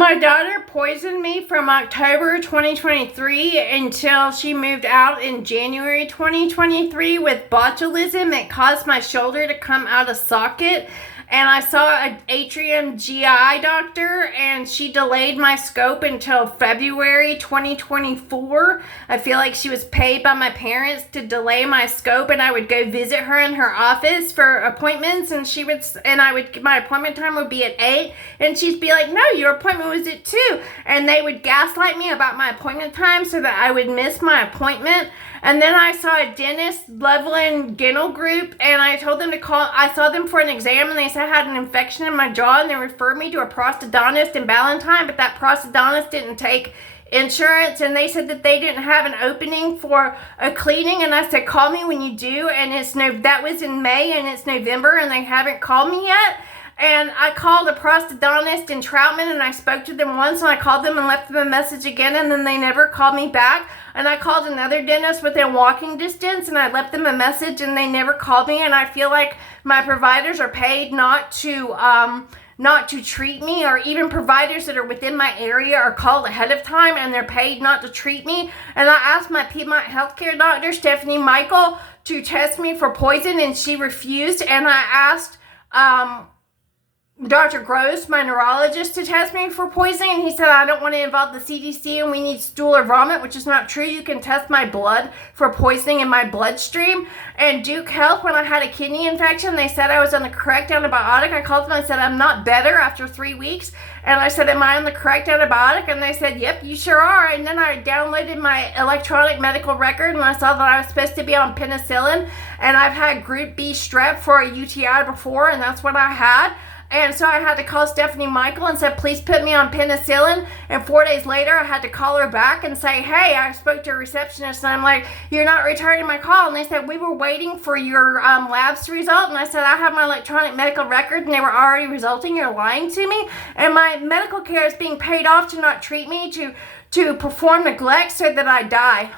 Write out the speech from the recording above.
My daughter poisoned me from October 2023 until she moved out in January 2023 with botulism. It caused my shoulder to come out of socket. And I saw an Atrium GI doctor, and she delayed my scope until February 2024. I feel like she was paid by my parents to delay my scope, and I would go visit her in her office for appointments, and my appointment time would be at 8, and she'd be like, no, your appointment was at 2. And they would gaslight me about my appointment time so that I would miss my appointment. And then I saw a dentist, Levelyn Dental Group, and I told them to call. I saw them for an exam, and they said I had an infection in my jaw, and they referred me to a prosthodontist in Ballantyne, but that prosthodontist didn't take insurance, and they said that they didn't have an opening for a cleaning. And I said, call me when you do. And that was in May, and it's November, and they haven't called me yet. And I called a prosthodontist in Troutman, and I spoke to them once, and I called them and left them a message again, and then they never called me back. And I called another dentist within walking distance, and I left them a message, and they never called me. And I feel like my providers are paid not to treat me, or even providers that are within my area are called ahead of time, and they're paid not to treat me. And I asked my Piedmont healthcare doctor, Stephanie Michael, to test me for poison, and she refused. And I asked Dr. Gross, my neurologist, to test me for poisoning, and he said I don't want to involve the CDC and we need stool or vomit, which is not true. You can test my blood for poisoning in my bloodstream. And Duke Health, when I had a kidney infection, they said I was on the correct antibiotic. I called them and I said I'm not better after 3 weeks, and I said, am I on the correct antibiotic? And they said, yep, you sure are. And then I downloaded my electronic medical record, and I saw that I was supposed to be on penicillin, and I've had group B strep for a UTI before, and that's what I had. And so I had to call Stephanie Michael and said, please put me on penicillin. And 4 days later, I had to call her back and say, hey, I spoke to a receptionist. And I'm like, you're not returning my call. And they said, we were waiting for your labs to result. And I said, I have my electronic medical record, and they were already resulting. You're lying to me. And my medical care is being paid off to not treat me, to perform neglect so that I die.